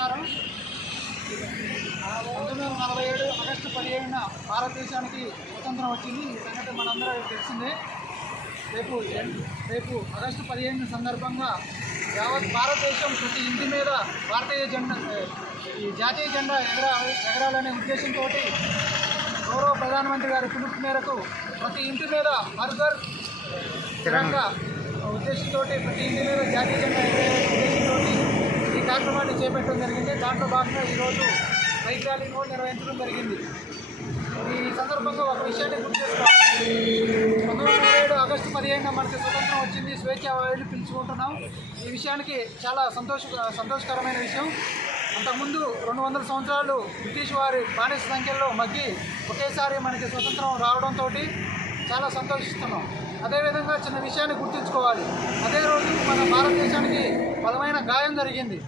ప్రకారం పంతొమ్మిది వందల నలభై ఏడు ఆగస్టు పదిహేడున భారతదేశానికి స్వతంత్రం వచ్చింది. ఈ సంఘటన మనందరం తెలిసిందే. రేపు రేపు ఆగస్టు పదిహేను సందర్భంగా యావత్ భారతదేశం ప్రతి ఇంటి మీద భారతీయ జెండా ఈ జాతీయ జెండా ఎగర ఎగరాలనే ఉద్దేశంతో గౌరవ ప్రధానమంత్రి గారి పిలుపు మేరకు ప్రతి ఇంటి మీద హర్ఘర్ తిరంగా ఉద్దేశంతో ప్రతి ఇంటి మీద జాతీయ జెండా ఎగరే ఉద్దేశంతో కార్యక్రమాన్ని చేపట్టడం జరిగింది. దాంట్లో భాగంగా ఈరోజు బైక్ ర్యాలీని కూడా నిర్వహించడం జరిగింది. ఈ సందర్భంగా ఒక విషయాన్ని గుర్తు చేసుకోవాలి. పంతొమ్మిది ఏడు ఆగస్టు పదిహేనున మనకి స్వతంత్రం వచ్చింది. స్వేచ్ఛ వాయులు పిలుచుకుంటున్నాం. ఈ విషయానికి చాలా సంతోష సంతోషకరమైన విషయం. అంతకుముందు రెండు వందల సంవత్సరాలు బ్రిటిష్ వారి బానిస సంఖ్యలో మగ్గి ఒకేసారి మనకి స్వతంత్రం రావడంతో చాలా సంతోషిస్తున్నాం. అదేవిధంగా చిన్న విషయాన్ని గుర్తుంచుకోవాలి. అదే రోజు మన భారతదేశానికి బలమైన గాయం జరిగింది.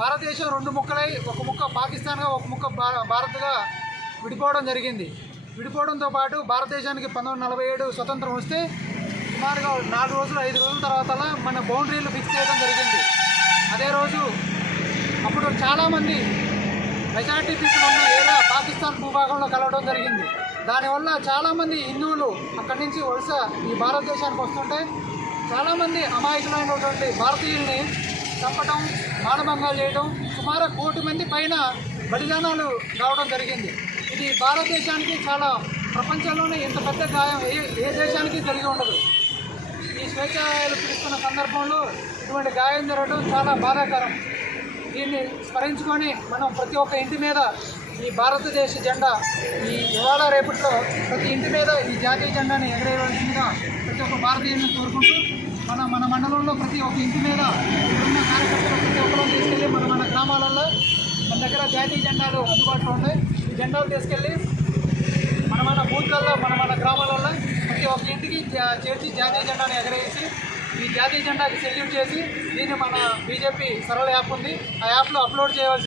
భారతదేశం రెండు ముక్కలై ఒక ముక్క పాకిస్తాన్గా ఒక ముక్క భారత్గా విడిపోవడం జరిగింది. విడిపోవడంతో పాటు భారతదేశానికి పంతొమ్మిది నలభై ఏడు స్వతంత్రం వస్తే సుమారుగా నాలుగు రోజులు ఐదు రోజుల తర్వాత మన బౌండరీలు ఫిక్స్ చేయడం జరిగింది. అదే రోజు అప్పుడు చాలామంది మెజారిటీ పీపుల్ ఉన్న ఏరియా పాకిస్తాన్ భూభాగంలో కలవడం జరిగింది. దానివల్ల చాలామంది హిందువులు అక్కడి నుంచి వలస ఈ భారతదేశానికి వస్తుంటే చాలామంది అమాయకులైనటువంటి భారతీయుల్ని చంపడం మానభంగాలు చేయడం సుమారు కోటి మంది పైన బలిదానాలు రావడం జరిగింది. ఇది భారతదేశానికి చాలా ప్రపంచంలోనే ఇంత పెద్ద గాయం ఏ ఏ దేశానికి జరిగి ఉండదు. ఈ స్వేచ్ఛాయాలు పిలుస్తున్న సందర్భంలో ఇటువంటి గాయం జరగడం చాలా బాధాకరం. దీన్ని స్మరించుకొని మనం ప్రతి ఒక్క ఇంటి మీద ఈ భారతదేశ జెండా ఈ ఇవాళ రేపట్లో ప్రతి ఇంటి మీద ఈ జాతీయ జెండాని ఎగరేయవలసిందిగా ప్రతి ఒక్క భారతీయులను కోరుకుంటూ మన మన మండలంలో ప్రతి ఒక్క ఇంటి మీద ఉన్న కార్యకర్తలు ప్రతి ఒక్కరూ తీసుకెళ్ళి మన మన గ్రామాలలో మన దగ్గర జాతీయ జెండాలు అందుబాటులో ఉన్నాయి ఈ జెండాలు తీసుకెళ్ళి మన మన బూత్లలో మన మన గ్రామాలలో ప్రతి ఒక్క ఇంటికి జా- చేర్చి జాతీయ జెండాను ఎగరేసి ఈ జాతీయ జెండాకి సెల్యూట్ చేసి దీన్ని మన బీజేపీ సరళ యాప్ ఉంది. ఆ యాప్లో అప్లోడ్ చేయవలసి